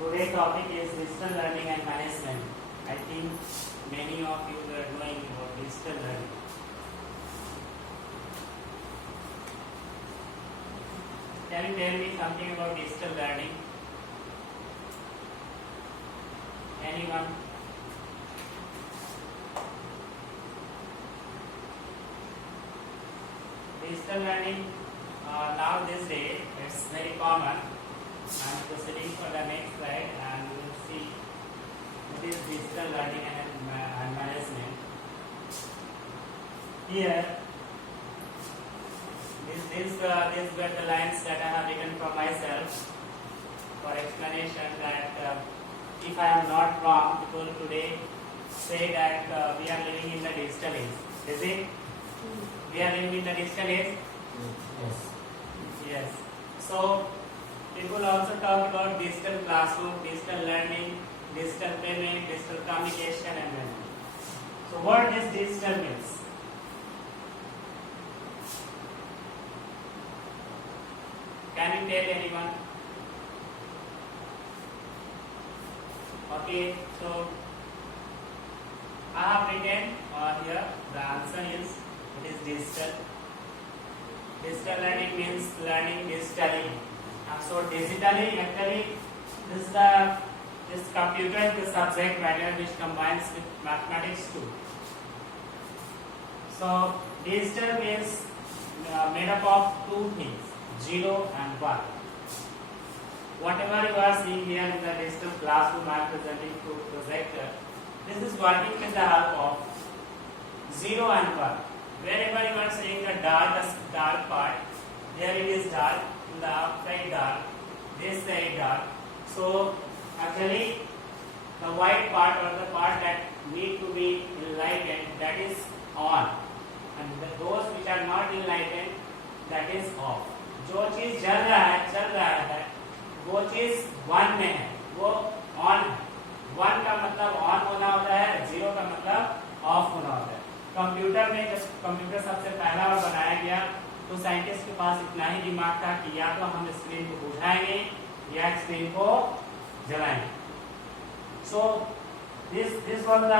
Today's topic is digital learning and management. I think many of you were knowing about digital learning. Can you tell me something about digital learning? Anyone? Digital learning now this day it's very common. I'm proceeding for the next slide and we will see what is digital learning and management. Here, these were the lines that I have written for myself for explanation that if I am not wrong, people today say that we are living in the digital age. Is it? We are living in the digital age? Yes. Yes. So, people also talk about digital classroom, digital learning, digital payment, digital communication and many. So what does digital means? Can you tell anyone? Okay, so I have written here the answer is it is digital. Digital learning means learning digitally. So digitally, actually, this computer is the subject matter which combines with mathematics too. So digital means made up of two things, 0 and 1. Whatever you are seeing here in the digital classroom I am presenting through projector, this is working with the help of 0 and 1. Wherever you are seeing the dark part, there it is dark. The outside dark, this side dark. So actually the white part or the part that need to be enlightened, that is on, and those which are not enlightened, that is off. जो चीज जल रहा है वो चीज 1 में है, वो ऑन है. 1 का मतलब ऑन होना होता है, 0 का मतलब ऑफ होना होता है. कंप्यूटर में जब कंप्यूटर सबसे पहला बार बनाया गया तो साइंटिस्ट के पास इतना ही दिमाग था कि या तो हम स्क्रीन को बुझाएंगे या स्क्रीन को जलाएंगे। So this was the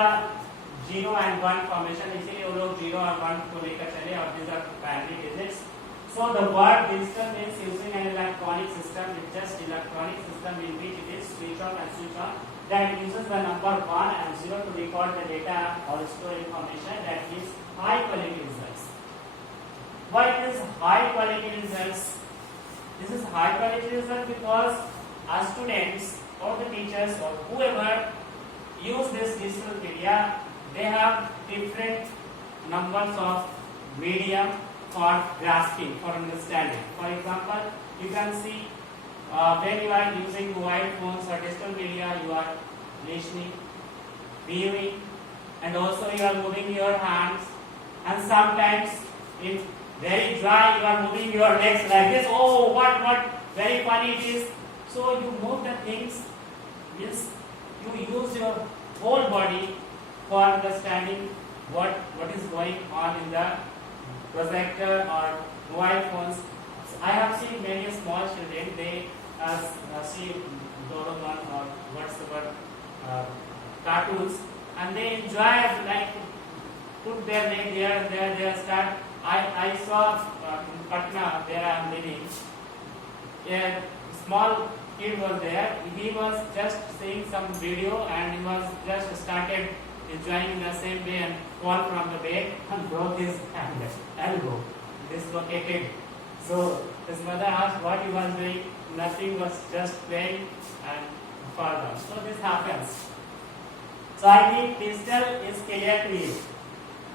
0 and 1 formation, इसीलिए वो लोग 0 और 1 को लेकर चले और these are primary digits. So the word digital means using an electronic system. It's just electronic system in which it is switch off and switch on, that uses the number 1 and 0 to record the data or store information that gives high quality results. Why it is high quality results? This is high quality result because our students or the teachers or whoever use this digital media, they have different numbers of medium for grasping, for understanding. For example, you can see when you are using mobile phones or digital media, you are listening, viewing, and also you are moving your hands, and sometimes if very dry you are moving your legs like this. Oh, what very funny it is. So you move the things, means you use your whole body for understanding what is going on in the projector or mobile phones. I have seen many small children, they see Doraemon or what's the word, cartoons, and they enjoy, like put their leg here and there, they start. I saw in Patna, where I am living, a small kid was there. He was just seeing some video and he was just started enjoying in the same way and fall from the bed and broke his elbow, dislocated. So his mother asked what he was doing. Nothing, was just playing and fall down. So this happens. So I think digital is clear to you.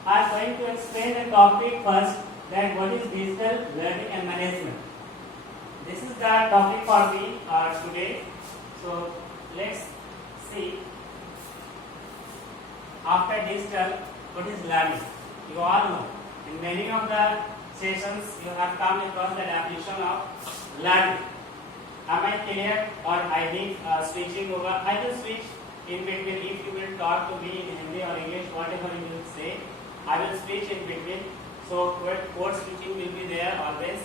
I am going to explain the topic first, that what is digital learning and management. This is the topic for me today. So let's see. After digital, what is learning? You all know. In many of the sessions, you have come across the definition of learning. Am I clear? Or I need switching over? I will switch in between. If you will talk to me in Hindi or English, whatever you will say, I will switch in between. So code switching will be there always.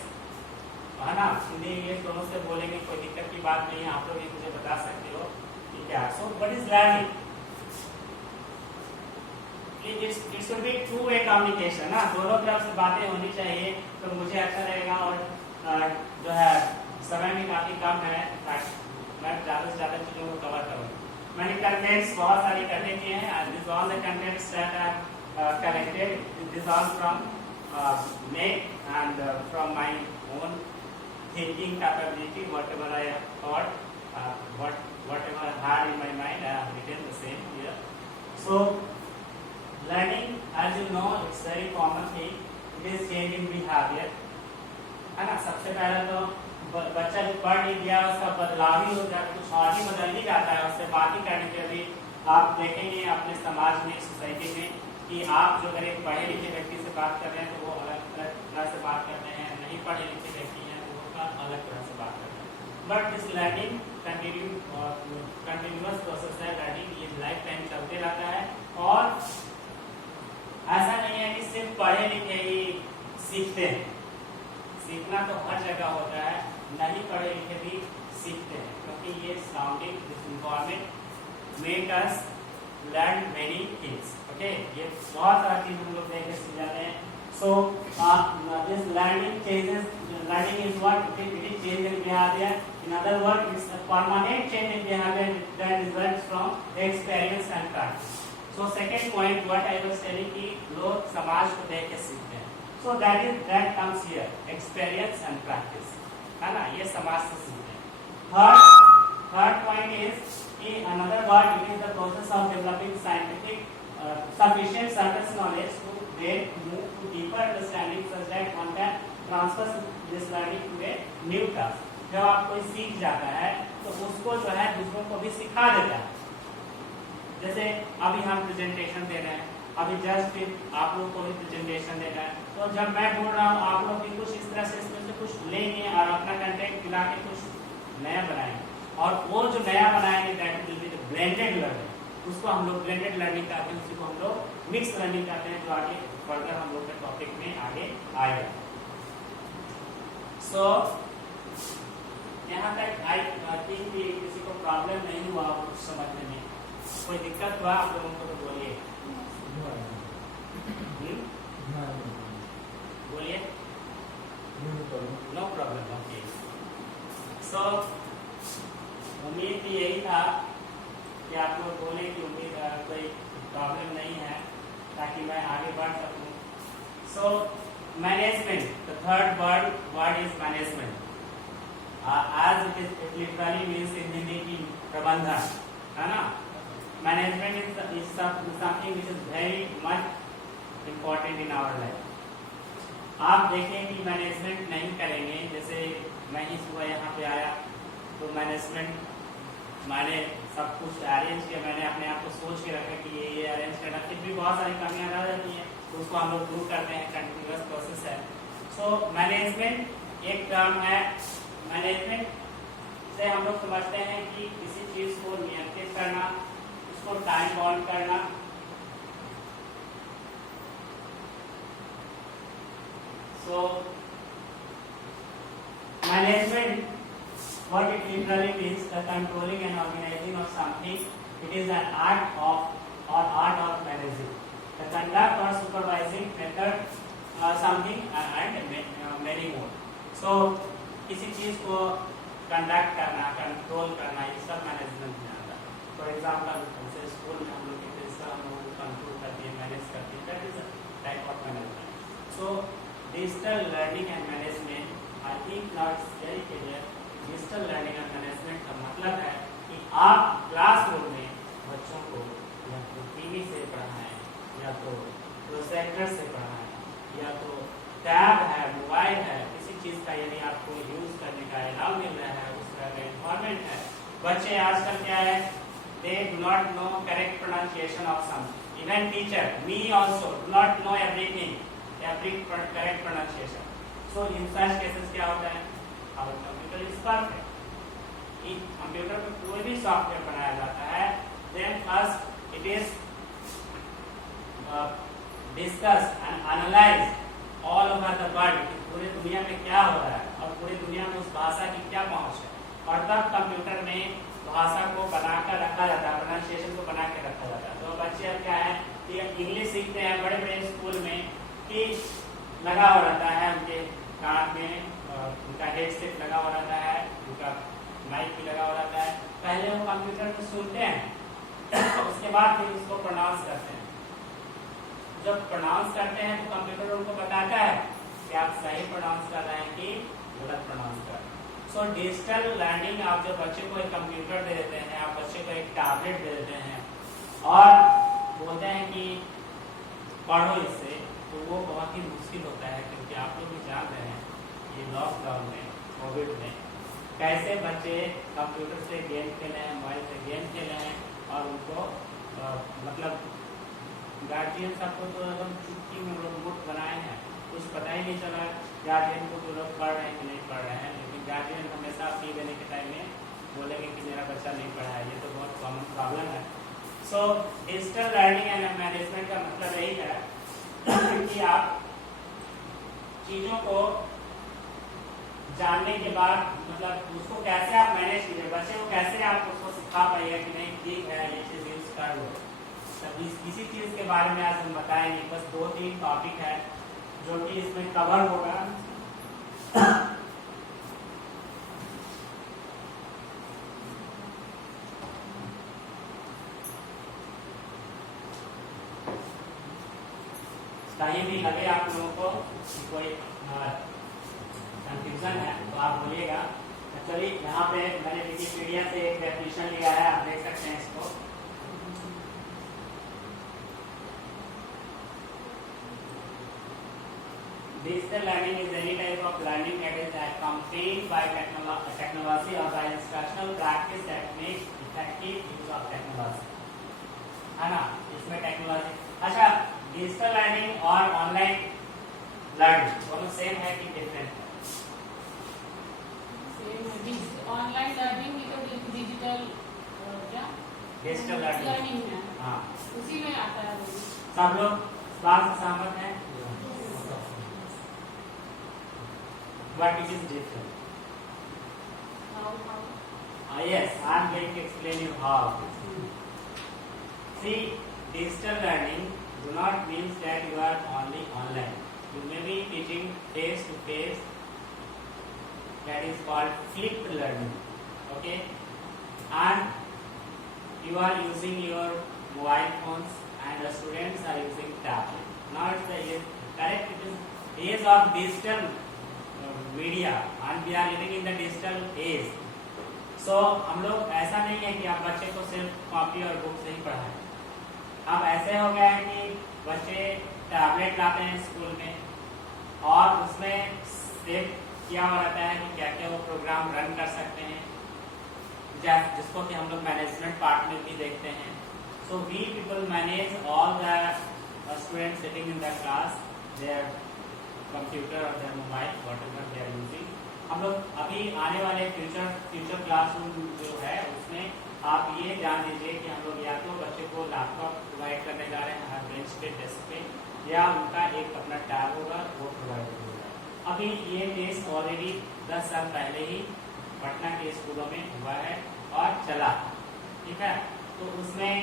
है ना, हिंदी इंग्लिश दोनों से बोलेंगे, कोई दिक्कत की बात नहीं है। आप लोग मुझे बता सकते हो कि क्या। So what is learning? It should be two-way communication ना, दोनों तरफ से बातें होनी चाहिए, तो मुझे अच्छा लगेगा। और जो है समय भी काफी कम है, मैं ज़्यादा से ज़्यादा चीज़ों को कवर करूँ। मैंने कंटेंट्स बहुत सारी करने किए हैं, and this all the contents that are collected, this all from me and from my own thinking capability, whatever I have thought, whatever I had in my mind, I have written the same here. So learning, as you know, it's very common thing. It is changing behavior, है ना। सबसे पहले तो बच्चा जो पढ़ नहीं गया उसका बदलाव ही हो जाता, कुछ और ही बदल ही जाता है। उससे बात ही करने के लिए आप देखेंगे अपने समाज में, सोसाइटी में, कि आप जो अगर एक पढ़े लिखे व्यक्ति से बात कर रहे हैं तो वो अलग तरह से बात करते हैं, नहीं पढ़े लिखे व्यक्ति हैं तो वो अलग तरह से बात करते हैं। But this learning continuous process है। लर्निंग ये लाइफ टाइम चलते रहता है, और ऐसा नहीं है कि सिर्फ पढ़े लिखे ही सीखते हैं। सीखना तो हर जगह होता है, नहीं पढ़े लिखे भी सीखते हैं, क्योंकि ये surrounding this environment make us learn many things. Okay, ये बहुत सारी चीज हम लोग देख के सीख जाते हैं। So this learning changes, learning is what it is change in behaviour. In other word, it's a permanent change in behaviour that results from experience and practice. So second point what I was telling कि लोग समाज को देख के सीखते हैं। So that comes here, experience and practice, है ना, ये समाज से सीखते हैं। थर्ड पॉइंट इज कि another word, it is the process of developing scientific sufficient surface knowledge to then move to deeper understanding such that one can transfer this learning to a new task. जब आप कोई सीख जाता है तो उसको जो है दूसरों को भी सिखा देता है। जैसे अभी हम प्रेजेंटेशन दे रहे हैं, अभी जस्ट फिर आप लोगों को भी प्रेजेंटेशन देना है, तो जब मैं बोल रहा हूँ आप लोग भी कुछ इस तरह से इसमें से कुछ लेंगे और अपना कंटेंट मिला के कुछ नया बनाएंगे, और वो जो नया बनाएंगे that will be the blended learning. उसको हम लोग ब्लेंडेड लर्निंग कहते हैं, उसी को हम लोग मिक्स लर्निंग कहते हैं, जो आगे फर्दर हम लोग के टॉपिक में आगे आएगा। सो यहाँ तक आई थिंक कि किसी को प्रॉब्लम नहीं हुआ कुछ समझने में, कोई दिक्कत हुआ आप लोगों को तो बोलिए। बोलिए। No problem. ओके। सो उम्मीद भी यही था कि आप लोग बोले कि उम्मीद कोई प्रॉब्लम नहीं है ताकि मैं आगे बढ़ सकूं। So management, the third word is management. As it literally means in Hindi की प्रबंधन, है ना। Management is something which is very much important in our life. आप देखें कि मैनेजमेंट नहीं करेंगे, जैसे मैं ही सुबह यहाँ पे आया तो मैनेजमेंट मैंने सब कुछ अरेंज किया, मैंने अपने आप को सोच के रखा कि ये अरेंज करना, फिर भी बहुत सारी कमियां आ जाती हैं तो उसको हम लोग दूर करते हैं, कंटिन्यूअस प्रोसेस है। सो मैनेजमेंट एक टर्म है। मैनेजमेंट से हम लोग समझते हैं कि किसी चीज को नियंत्रित करना, उसको टाइम बाउंड करना, so management what it literally means the controlling and organizing of something. It is an art of managing, the conduct or supervising method something and many more. So किसी चीज को कंडक्ट करना, कंट्रोल करना, ये सब मैनेजमेंट में आता है। फॉर एग्जाम्पल जैसे स्कूल में हम लोग हम लोग कंट्रोल करते हैं, मैनेज करते हैं, that is a type of management. So digital learning and management I think now it's very clear. Digital learning and management का मतलब है कि आप क्लासरूम में बच्चों को या तो टीवी से पढ़ाएं, या तो प्रोजेक्टर से पढ़ाएं, या तो टैब है, मोबाइल है, किसी चीज का यदि आपको यूज करने का अलाउ मिल रहा है, उस तरह का इन्वायरमेंट है। बच्चे आजकल क्या है, they do not know correct pronunciation of something. Even teacher, me also do not know everything, every correct pronunciation. So in such cases क्या होता है, आवर कंप्यूटर इज परफेक्ट। इन कंप्यूटर में कोई भी सॉफ्टवेयर बनाया जाता है, then first it is discuss and analyse all over the world, पूरे दुनिया में क्या हो रहा है और पूरी दुनिया में उस भाषा की क्या पहुंच है, और तब कंप्यूटर में भाषा को बनाकर रखा जाता है, प्रोनाउंसिएशन को बना के रखा जाता है। तो बच्चे अब क्या है कि इंग्लिश सीखते हैं बड़े बड़े स्कूल में कि लगा हुआ रहता है उनके कान में, उनका हेडसेट लगा हुआ रहता है, उनका माइक भी लगा हुआ रहता है। पहले वो कंप्यूटर में सुनते हैं उसके बाद फिर उसको प्रोनाउंस करते हैं। जब प्रोनाउंस करते हैं तो कंप्यूटर उनको बताता है कि आप सही प्रोनाउंस कर रहे हैं कि गलत प्रोनाउंस कर रहे हैं। सो डिजिटल लर्निंग, आप जब बच्चे को एक कंप्यूटर दे देते हैं, आप बच्चे को एक टैबलेट दे देते हैं और बोलते हैं कि पढ़ो इससे, तो वो बहुत ही मुश्किल होता है, क्योंकि आप लोग भी जान रहे हैं ये लॉकडाउन में, कोविड में कैसे बच्चे कंप्यूटर से गेम खेले हैं, मोबाइल से गेम खेले हैं, और उनको मतलब गार्जियन सबको तो एकदम चुटकी में लोग मुक्त बनाए हैं, कुछ पता ही नहीं चला गार्जियन को तो लोग पढ़ रहे हैं कि नहीं पढ़ रहे हैं। लेकिन गार्जियन हमेशा फी देने के टाइम में बोलेंगे कि मेरा बच्चा नहीं पढ़ा है, ये तो बहुत कॉमन प्रॉब्लम है। So digital learning and management का मतलब यही है कि आप चीजों को जानने के बाद मतलब उसको कैसे आप मैनेज कीजिए, बच्चे को कैसे आप उसको सिखा पाइएगा कि नहीं ठीक है ये चीज यूज कर लो। इसी चीज के बारे में आज हम बताएंगे। बस 2-3 टॉपिक है जो कि इसमें कवर होगा। कहीं भी लगे आप लोगों को कि कोई कंफ्यूजन है तो आप बोलिएगा। एक्चुअली यहाँ पे मैंने विकिपीडिया से एक डेफिनेशन लिया है, आप देख सकते हैं इसको। Digital learning is any type of learning that is accompanied by technology or by instructional practice that makes effective use of technology, है ना। इसमें टेक्नोलॉजी, अच्छा डिजिटल लर्निंग और ऑनलाइन लर्निंग दोनों सेम है कि डिफरेंट है? ऑनलाइन लर्निंग भी तो डिजिटल क्या डिजिटल लर्निंग है, हाँ उसी में आता है। सब लोग बात से सहमत हैं? but it is different. How? Yes, I am going to explain you how. See, digital learning do not mean that you are only online. You may be teaching face to face. That is called flipped learning. Okay, and you are using your mobile phones and the students are using tablet. Now it's the correct. It is age of digital media and we are living in the digital age. So हम लोग ऐसा नहीं है कि आप बच्चे को सिर्फ कॉपी और बुक से ही पढ़ाएं. अब ऐसे हो गया है कि बच्चे टैबलेट लाते हैं स्कूल में और उसमें सेव किया हुआ रहता है कि क्या क्या वो प्रोग्राम रन कर सकते हैं, जिसको कि हम लोग मैनेजमेंट पार्ट में भी देखते हैं. So we people manage all the students sitting in the class, their computer और their mobile whatever they are using. हम लोग अभी आने वाले फ्यूचर क्लासरूम जो है उसमें आप ये ध्यान दीजिए कि हम लोग या तो बच्चे को लैपटॉप प्रोवाइड करने जा रहे हैं हर बेंच पे डेस्क पे, या उनका एक अपना टैब होगा वो प्रोवाइड होगा. अभी ये केस ऑलरेडी 10 साल पहले ही पटना के स्कूलों में हुआ है और चला. ठीक है, तो उसमें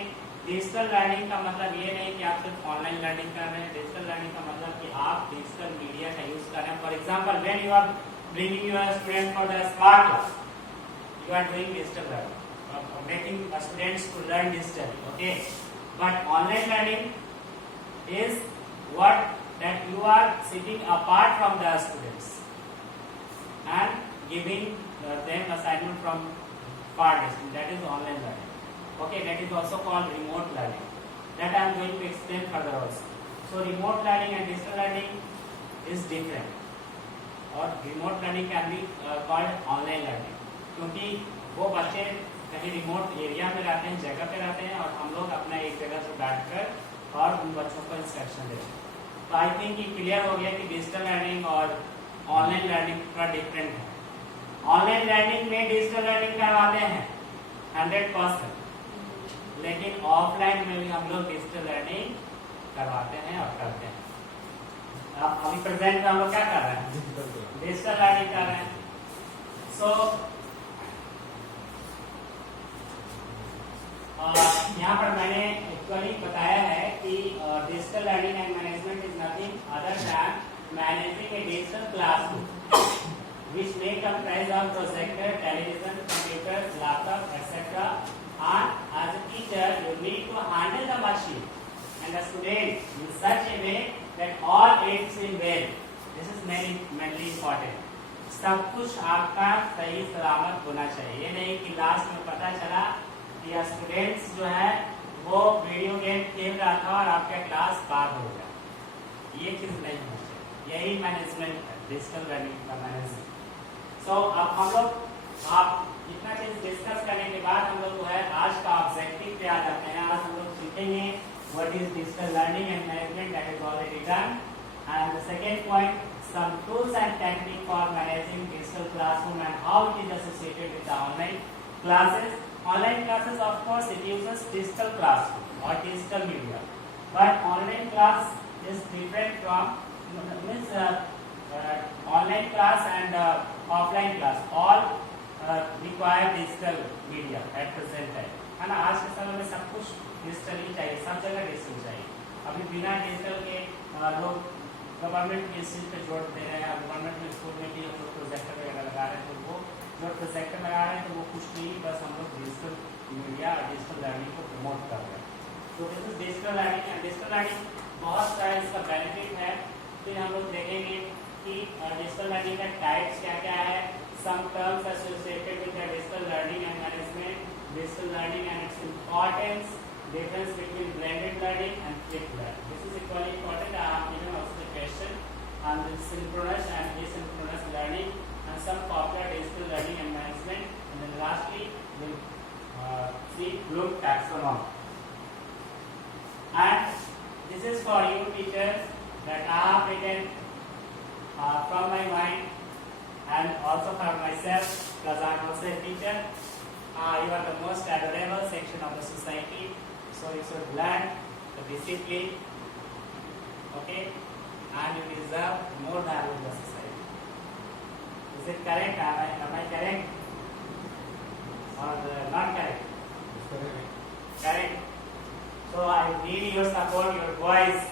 डिजिटल लर्निंग का मतलब ये नहीं कि आप सिर्फ ऑनलाइन लर्निंग कर रहे हैं. डिजिटल लर्निंग का मतलब कि आप डिजिटल मीडिया का यूज कर रहे हैं. For example, when you are bringing your student for the smart class, you are doing digital learning, making students to learn digitally. Okay, but online learning is what that you are sitting apart from the students and giving them assignment from far distance. That is online learning. Okay, that is also called remote learning. That I am going to explain further also. So remote learning and digital learning is different. और remote learning can be called online learning, क्योंकि वो बच्चे कहीं remote area में रहते हैं, जगह पे रहते हैं और हम लोग अपना एक जगह से बैठकर और उन बच्चों को इंस्ट्रक्शन देते हैं. तो आई थिंक ये क्लियर हो गया कि डिजिटल लर्निंग और ऑनलाइन लर्निंग थोड़ा डिफरेंट है. ऑनलाइन लर्निंग में डिजिटल लर्निंग करवाते हैं 100%, लेकिन ऑफलाइन में भी हम लोग डिजिटल लर्निंग करवाते हैं और करते हैं. अब अभी प्रेजेंट में हम लोग क्या कर रहे हैं, डिजिटल लर्निंग कर रहे हैं. सो यहाँ पर मैंने एक्चुअली बताया है कि digital learning and management is nothing other than managing A digital classroom which may comprise of projector, television, computers, laptop, etc. And as a teacher, you need to handle the machine and the student in such a way that all aids in well. This is mainly important. सब कुछ आपका सही सलामत होना चाहिए. ये नहीं कि लास्ट में पता चला कि स्टूडेंट्स जो है वो वीडियो गेम खेल रहा था और आपका क्लास बाद हो गया. ये चीज नहीं होना चाहिए. यही मैनेजमेंट है, डिजिटल लर्निंग का मैनेजमेंट. सो अब हम लोग आप इतना चीज डिस्कस करने के बाद हम लोग जो है आज का ऑब्जेक्टिव पे आ जाते हैं. आज हम लोग सीखेंगे what is digital learning and management, that is already done. And the second point, some tools and technique for managing digital classroom and how it is associated with the online classes. Online classes, of course, it uses digital classroom or digital media, but online class is different from online class and offline class. All require digital media at present time. है ना, आज के समय में सब कुछ डिजिटल ही चाहिए, सब जगह डिजिटल चाहिए. अभी बिना डिजिटल के लोग गवर्नमेंट इस चीज पे जोर दे रहे हैं. गवर्नमेंट में स्कूल में भी हम लोग प्रोजेक्टर वगैरह लगा रहे हैं, तो वो जो प्रोजेक्टर लगा रहे हैं तो वो कुछ नहीं, बस हम लोग डिजिटल मीडिया और डिजिटल लर्निंग को प्रमोट कर रहे हैं. तो this is digital learning. And digital learning बहुत सारा इसका बेनिफिट है. फिर हम लोग देखेंगे कि डिजिटल लर्निंग का टाइप्स क्या क्या है, some terms associated with the digital learning and management, digital learning and its importance, difference between blended learning and flipped learning. This is equally important. I have given also the question on the synchronous and asynchronous learning and some popular digital learning and management. And then lastly, we'll see Bloom taxonomy. And this is for you teachers that I have written from my mind and also for myself, because I am also a teacher. You are the most adorable section of the society, so you should learn the discipline, okay, and you deserve more value in the society. Is it correct? Am I correct? Or not correct? Correct. So I need your support, your voice,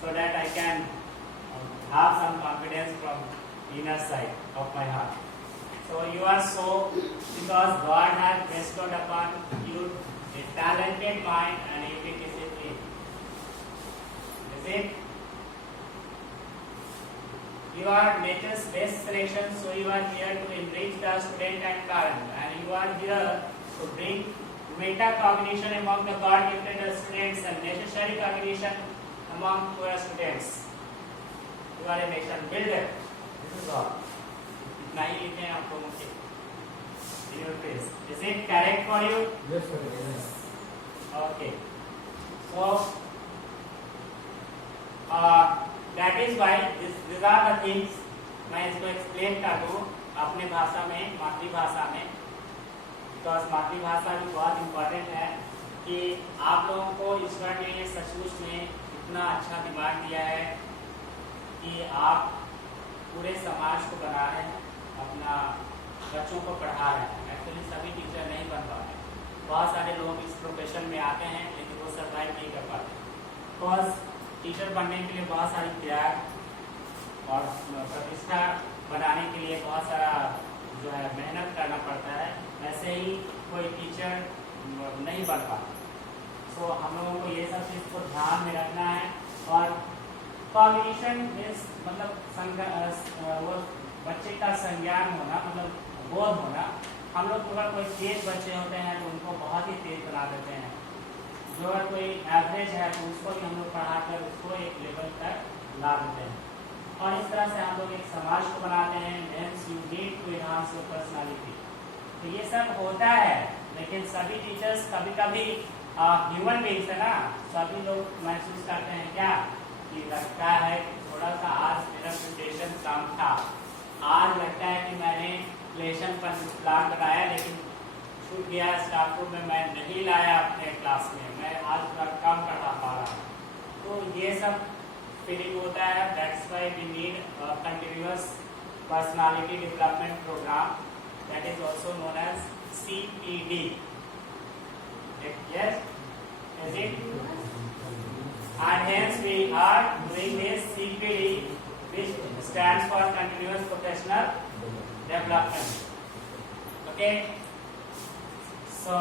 so that I can have some confidence from inner side of my heart. So you are so, because God has bestowed upon you a talented mind and every discipline. Is it? You are nature's best selection, so you are here to enrich the student and parent, and you are here to bring metacognition among the God-gifted students and necessary cognition among poor students. You are a nation builder. This is all. इतना ही लिखते हैं आप लोगों के in your face. Is it correct for you? Yes, sir. Yes. Okay. So that is why these are the things मैं इसको explain कर दूँ अपने भाषा में, मातृभाषा में, because मातृभाषा भी बहुत important है कि आप लोगों को ईश्वर ने सचमुच में इतना अच्छा दिमाग दिया है कि आप पूरे समाज को बना रहे हैं, अपना बच्चों को पढ़ा रहे हैं. एक्चुअली सभी टीचर नहीं बन पाते, बहुत सारे लोग इस प्रोफेशन में आते हैं लेकिन वो सर्वाइव नहीं कर पाते. बिकॉज टीचर बनने के लिए बहुत सारी त्याग और प्रतिष्ठा बनाने के लिए बहुत सारा जो है मेहनत करना पड़ता है. ऐसे ही कोई टीचर नहीं बन पाता. सो हम लोगों को ये सब चीज़ को ध्यान में रखना है. और कॉग्निशन मीन्स मतलब वो बच्चे का संज्ञान होना, मतलब बोध होना. हम लोग अगर कोई तेज बच्चे होते हैं तो उनको बहुत ही तेज बना देते हैं. जो अगर कोई एवरेज है तो उसको भी हम लोग पढ़ाकर उसको एक लेवल तक ला देते हैं. और इस तरह से हम लोग एक समाज को बनाते हैं. Hence you need to enhance your personality. तो ये सब होता है, लेकिन सभी टीचर्स कभी कभी ह्यूमन बीइंग्स है ना, सभी लोग महसूस करते हैं क्या कि लगता है थोड़ा सा आज मेरा प्रेजेंटेशन कम था, आज लगता है कि मैंने लेसन पर प्लान बनाया लेकिन छूट गया स्टाफ रूम में, मैं नहीं लाया अपने क्लास में, मैं आज थोड़ा कम पढ़ा पा रहा हूँ. तो ये सब फीलिंग होता है. That's why we need continuous personality development program, that is also known as CPD. Yes, is it? And hence we are doing this CPD, which stands for Continuous Professional Development. Okay. So